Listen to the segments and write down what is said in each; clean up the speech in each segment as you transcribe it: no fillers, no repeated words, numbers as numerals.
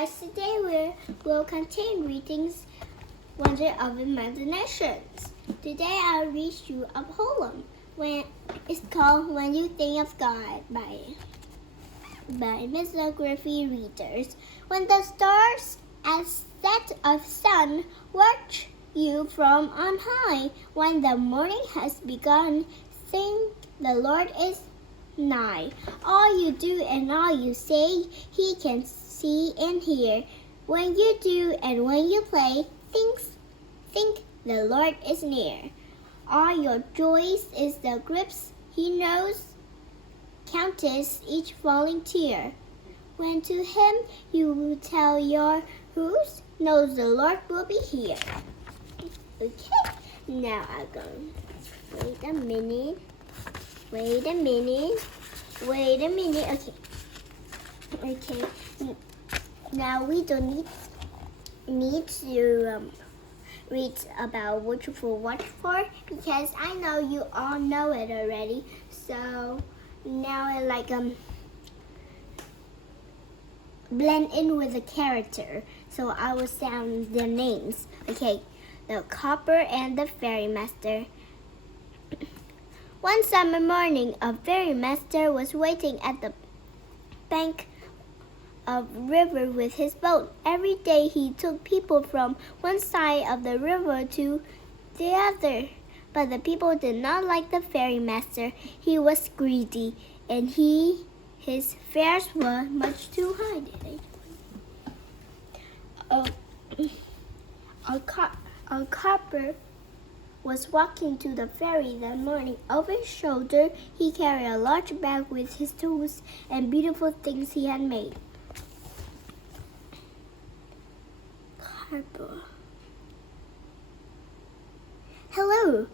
guys, today we'll contain readings, Wonder of Imaginations. Today I'll read you a poem. It's called When You Think of God by Mr. Griffey Readers. When the stars at set of sun watch you from on high, when the morning has begun, think the Lord is nigh. All you do and all you say, He can see and hear. When you do and when you play, think the Lord is near. All your joys is the grips He knows, counts each falling tear. When to Him you tell your who's, knows the Lord will be here. Okay, now I'm going. Wait a minute. Okay. Now we don't need to read about what to watch for, because I know you all know it already. So now I blend in with the character. So I will sound their names. Okay, the copper and the fairy master. One summer morning, a fairy master was waiting at the bank of river with his boat. Every day he took people from one side of the river to the other. But the people did not like the fairy master. He was greedy, and his fares were much too high. A copper was walking to the ferry that morning. Over his shoulder, he carried a large bag with his tools and beautiful things he had made. Copper. Hello,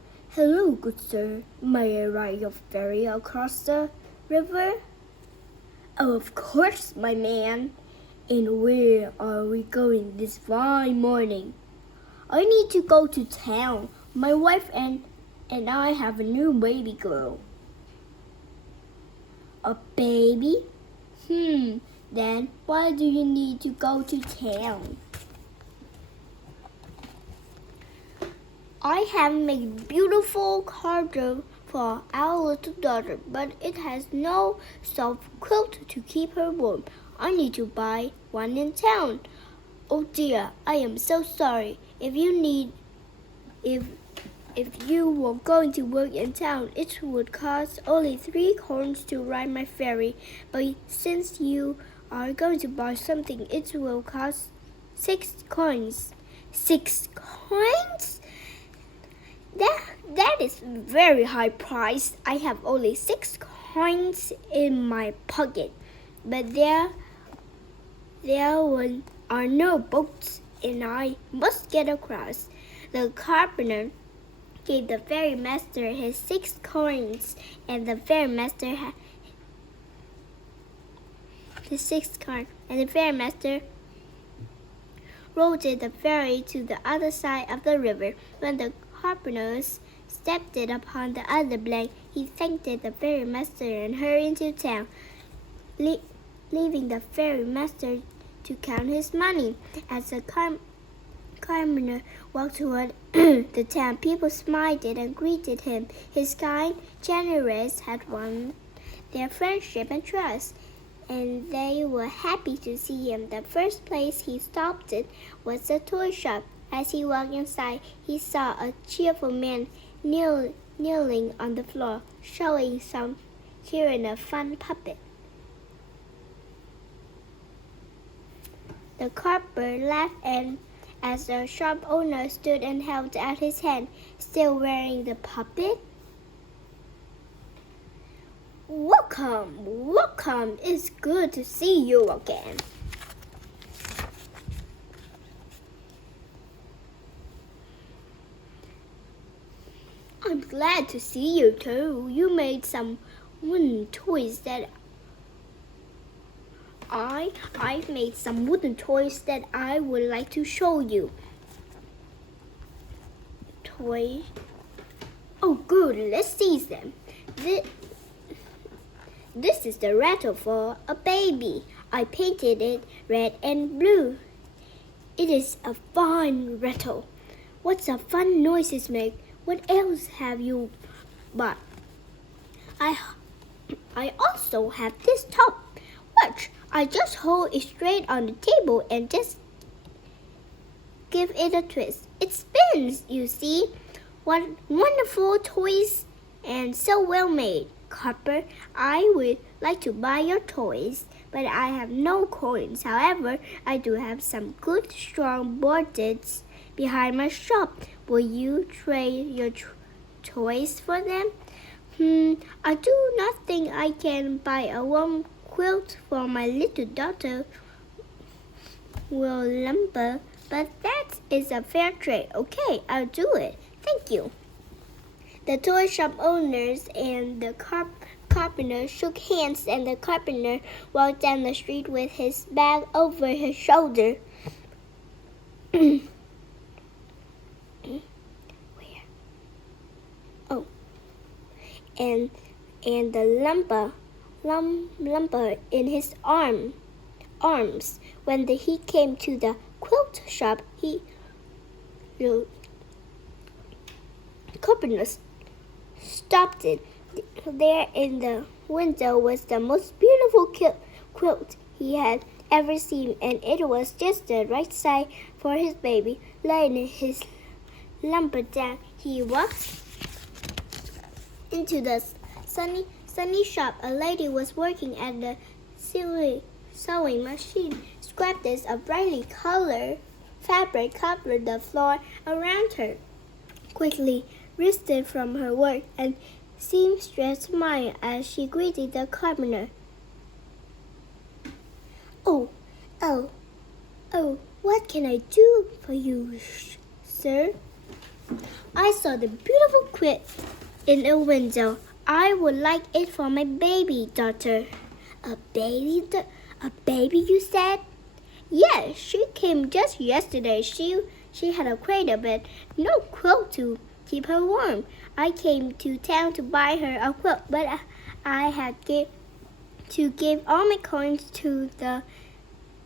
good sir. May I ride your ferry across the river? Oh, of course, my man. And where are we going this fine morning? I need to go to town. My wife and I have a new baby girl. A baby? Then why do you need to go to town? I have made beautiful cargo for our little daughter, but it has no soft quilt to keep her warm. I need to buy one in town. Oh dear, I am so sorry. If you were going to work in town, it would cost only 3 coins to ride my ferry. But since you are going to buy something, it will cost 6 coins. 6 coins? That is very high price. I have only 6 coins in my pocket. But there are no boats, and I must get across. The carpenter gave the ferry master his 6 coins, and the ferry master had his 6 coins, and the ferry master rowed the ferry to the other side of the river. When the carpenters stepped upon the other bank, he thanked the ferry master and hurried into town, leaving the ferry master to count his money. As the carpenter walked toward the town, people smiled and greeted him. His kind, generous had won their friendship and trust, and they were happy to see him. The first place he stopped at was a toy shop. As he walked inside, he saw a cheerful man kneeling on the floor, hearing a fun puppet. The carpenter laughed, and as the shop owner stood and held out his hand, still wearing the puppet. Welcome. It's good to see you again. I'm glad to see you too. You made some wooden toys that I've made some wooden toys that I would like to show you. Toy. Oh, good. Let's see them. This is the rattle for a baby. I painted it red and blue. It is a fine rattle. What a fun noises make. What else have you bought? I also have this top. Watch, I just hold it straight on the table and just give it a twist. It spins, you see. What wonderful toys and so well made. Copper, I would like to buy your toys, but I have no coins. However, I do have some good strong boards behind my shop. Will you trade your toys for them? I do not think I can buy a warm quilt for my little daughter, Will Lumber, but that is a fair trade. Okay, I'll do it. Thank you. The toy shop owners and the carpenter shook hands, and the carpenter walked down the street with his bag over his shoulder. Where? Oh. And the lumber in his arms. When he came to the quilt shop, the carpenter stopped it. There in the window was the most beautiful quilt he had ever seen, and it was just the right size for his baby. Laying his lumber down, he walked into the sunny shop. A lady was working at the sewing machine. Scraps of brightly colored fabric covered the floor around her. Quickly rested from her work, and seamstress smiled as she greeted the carpenter. Oh, what can I do for you, sir? I saw the beautiful quilt in a window. I would like it for my baby daughter. A baby, you said? Yes, she came just yesterday. She had a cradle, but no quilt to keep her warm. I came to town to buy her a quilt, but I had to give all my coins to the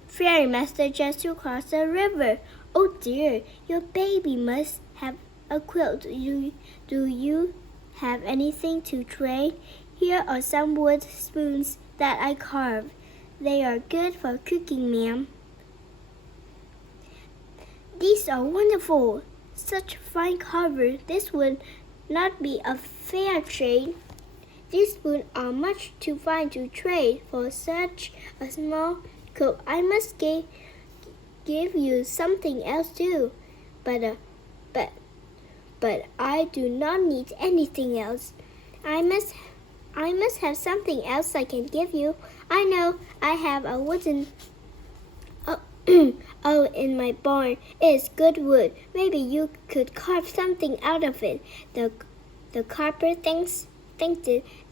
ferry master just to cross the river. Oh dear, your baby must have a quilt. Do you have anything to trade? Here are some wood spoons that I carved. They are good for cooking, ma'am. These are wonderful. Such fine carver. This would not be a fair trade. These spoons are much too fine to trade for such a small cook. I must give you something else too. But I do not need anything else. I must have something else I can give you. I know I have a wooden in my barn. It's good wood. Maybe you could carve something out of it. The carpenter thanked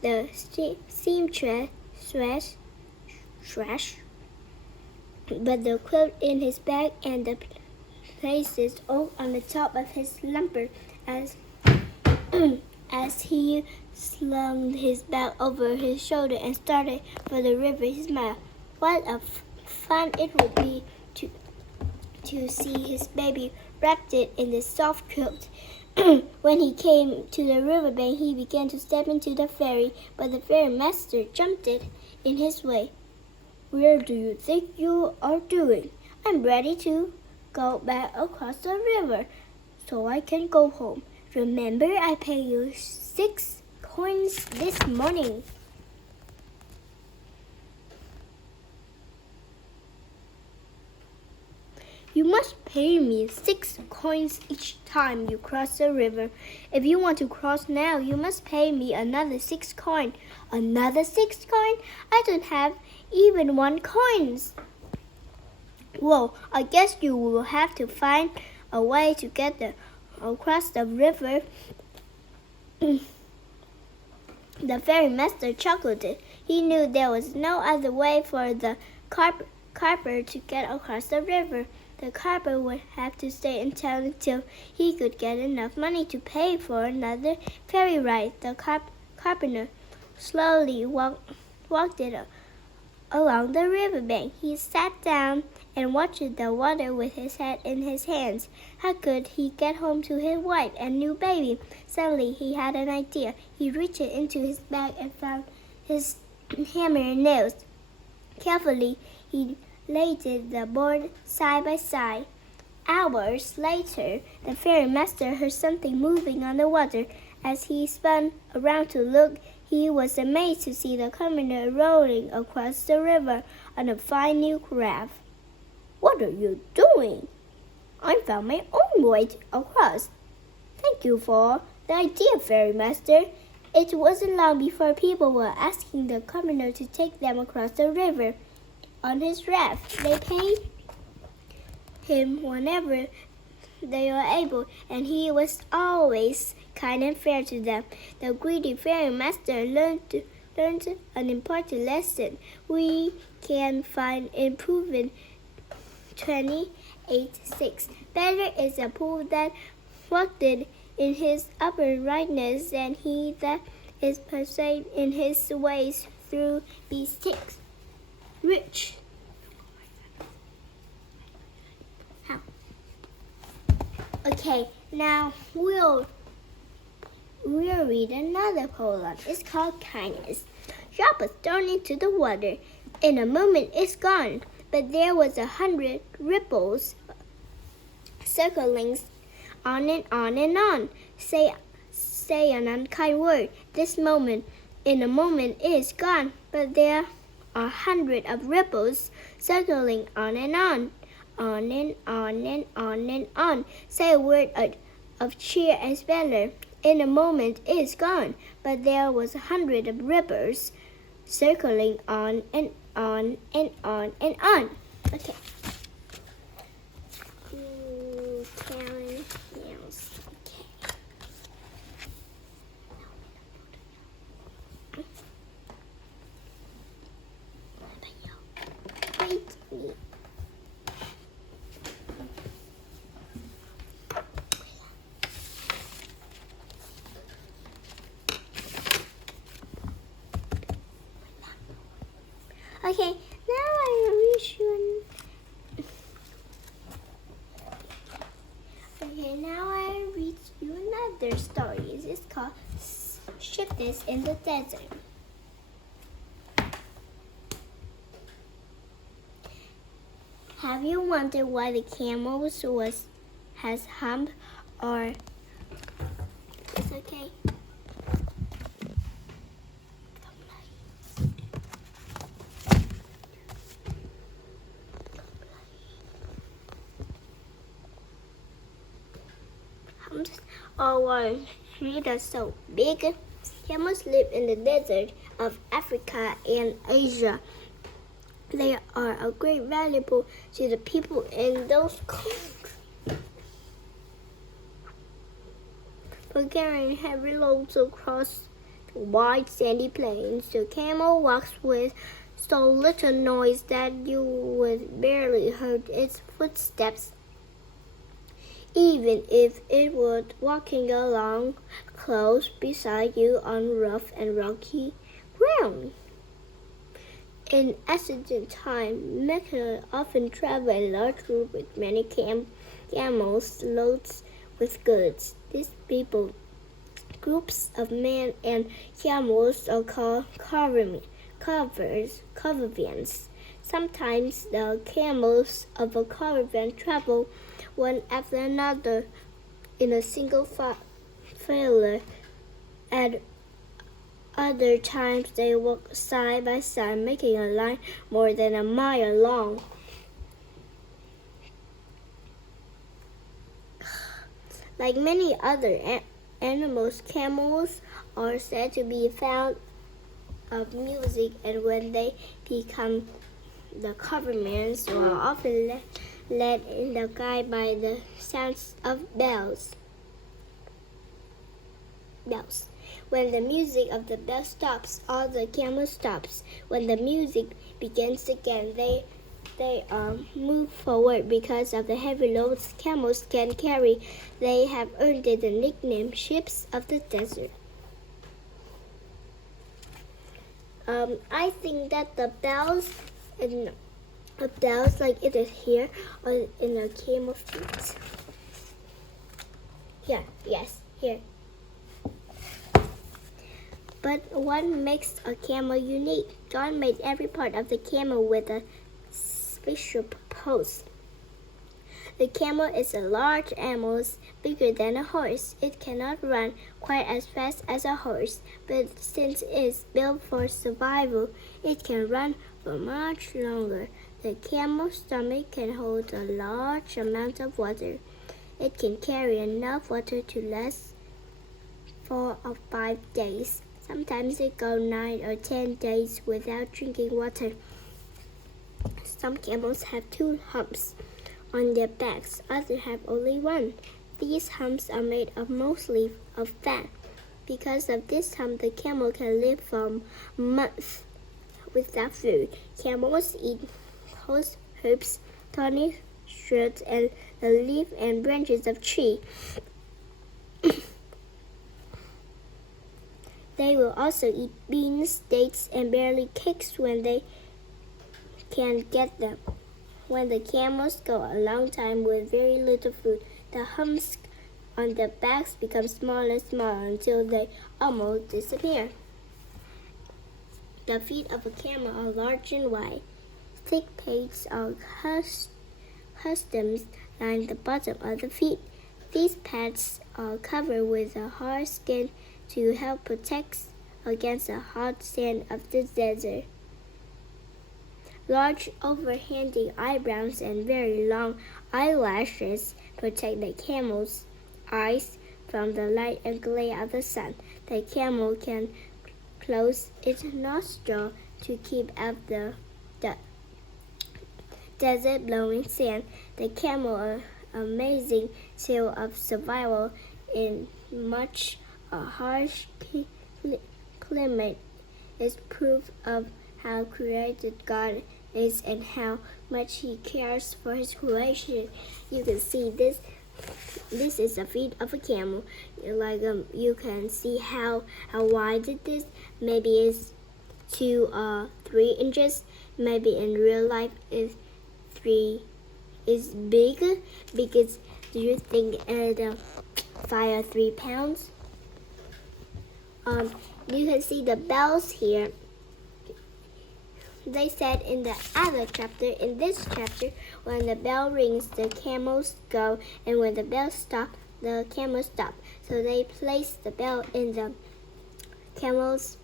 the seamstress, but the quilt in his bag and the places all on the top of his lumber as he slung his bag over his shoulder and started for the river. He smiled. What a fun it would be to see his baby wrapped it in the soft quilt. When he came to the riverbank, he began to step into the ferry, but the ferry master jumped it in his way. Where do you think you are doing? I'm ready to go back across the river so I can go home. Remember, I paid you 6 coins this morning. You must pay me 6 coins each time you cross the river. If you want to cross now, you must pay me another 6 coins. Another 6 coins? I don't have even 1 coin. Well, I guess you will have to find a way to get across the river. The ferry master chuckled. He knew there was no other way for the carpenter to get across the river. The carpenter would have to stay in town until he could get enough money to pay for another ferry ride. The carpenter slowly walked it along the riverbank. He sat down and watched the water with his head in his hands. How could he get home to his wife and new baby? Suddenly he had an idea. He reached into his bag and found his hammer and nails. Carefully, he laid the board side by side. Hours later, the ferrymaster heard something moving on the water. As he spun around to look, he was amazed to see the commoner rowing across the river on a fine new craft. "What are you doing?" "I found my own way across." "Thank you for the idea, ferrymaster." It wasn't long before people were asking the commoner to take them across the river on his raft. They paid him whenever they were able, and he was always kind and fair to them. The greedy ferrymaster learned an important lesson. We can find in Proven 28:6. Better is a fool that walked in his uprightness than he that is persuaded in his ways through mistakes. Rich. Okay, now we'll read another poem. It's called Kindness. Drop was thrown into the water. In a moment it's gone, but there was 100 ripples circling on and on and on. Say an unkind word. In a moment it is gone, but there are 100 of ripples circling on and on. On and on and on and on. Say a word of cheer and splendor. In a moment it is gone, but there was 100 of ripples circling on and on and on and on. Okay. Karen nails. Okay. Wait me. Okay, now I will read you another story. It's called Shipness in the Desert. Have you wondered why the camels has hump or it's okay? Or why feet are so big? Camels live in the desert of Africa and Asia. They are a great valuable to the people in those countries. For carrying heavy loads across the wide sandy plains, the camel walks with so little noise that you would barely hear its footsteps. Even if it were walking along close beside you on rough and rocky ground. In ancient time, Mecca often traveled in large groups with many camels loads with goods. These people, groups of men and camels, are called caravans. Sometimes the camels of a caravan travel one after another in a single file. At other times they walk side by side, making a line more than a mile long. Like many other animals, camels are said to be fond of music, and when they become the caravans are often led in the guide by the sounds of bells. When the music of the bell stops, all the camels stops. When the music begins again, they move forward because of the heavy loads camels can carry. They have earned the nickname ships of the desert. I think that the bells like it is here or in a camel feet. Here, yes, here. But what makes a camel unique? God made every part of the camel with a special purpose. The camel is a large animal, bigger than a horse. It cannot run quite as fast as a horse, but since it is built for survival, it can run for much longer. The camel's stomach can hold a large amount of water. It can carry enough water to last 4 or 5 days. Sometimes it goes 9 or 10 days without drinking water. Some camels have 2 humps on their backs, others have only 1. These humps are made up mostly of fat. Because of this hump, the camel can live for months without food. Camels eat coarse herbs, thorny shrubs, and the leaves and branches of trees. They will also eat beans, dates, and barley cakes when they can get them. When the camels go a long time with very little food, the humps on their backs become smaller and smaller until they almost disappear. The feet of a camel are large and wide. Thick pads or customs line the bottom of the feet. These pads are covered with a hard skin to help protect against the hard sand of the desert. Large overhanging eyebrows and very long eyelashes protect the camel's eyes from the light and glare of the sun. The camel can close its nostril to keep out the desert blowing sand. The camel, amazing tale of survival in much a harsh climate, is proof of how created God is and how much He cares for His creation. You can see this. This is the feet of a camel. You can see how wide it is. Maybe it's 2 or 3 inches. Maybe in real life it's 3 is bigger because do you think it 5 or 3 pounds? You can see the bells here. They said in the other chapter, in this chapter, when the bell rings, the camels go, and when the bell stops, the camels stop. So they place the bell in the camel's,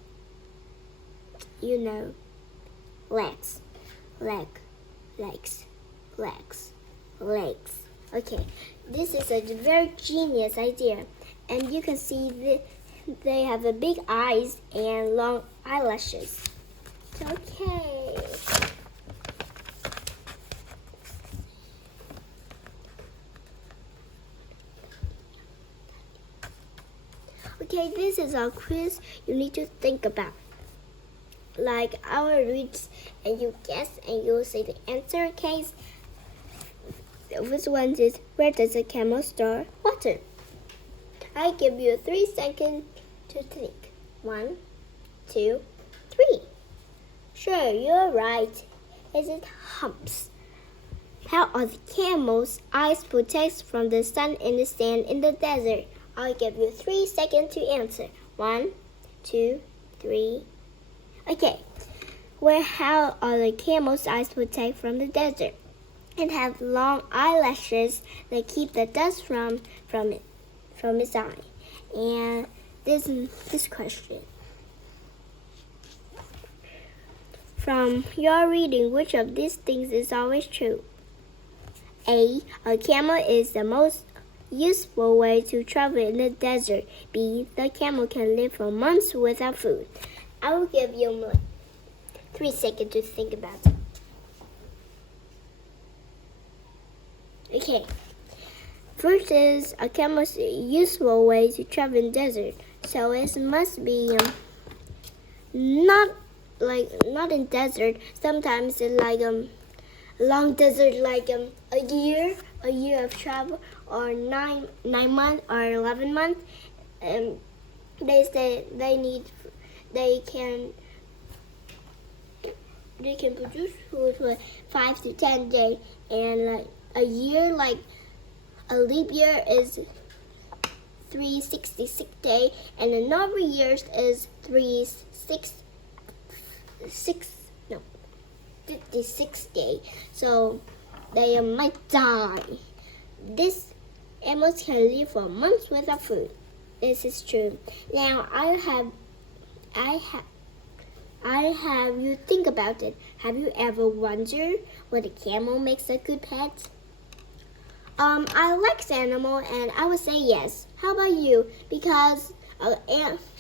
legs. Okay, this is a very genius idea. And you can see they have big eyes and long eyelashes. Okay. Okay, this is our quiz you need to think about. Like I will read and you guess and you will say the answer. Case. This one is, where does a camel store water? I give you 3 seconds to think. 1, 2, 3. Sure, you're right. Is it humps? How are the camel's eyes protected from the sun and the sand in the desert? I'll give you 3 seconds to answer. 1, 2, 3. Okay. How are the camel's eyes protected from the desert? It has long eyelashes that keep the dust from its eye. And this question. From your reading, which of these things is always true? A camel is the most useful way to travel in the desert. B, the camel can live for months without food. I will give you 3 seconds to think about it. Okay. First is a camel's useful way to travel in desert. So it must be not in desert. Sometimes it's like long desert, like a year of travel, or 9 months or 11 months. They say they can they can produce food for 5 to 10 days, and like a year, like a leap year is 366 days, and a normal year is 56 days. So they might die. This animals can live for months without food. This is true. Now I have you think about it. Have you ever wondered what a camel makes a good pet? I like the animal, and I would say yes. How about you? Because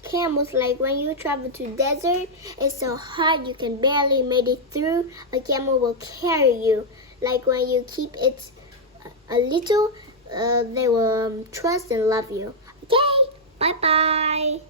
camels, like when you travel to desert, it's so hard you can barely make it through. A camel will carry you. Like when you keep it a little, they will trust and love you. Okay, bye bye.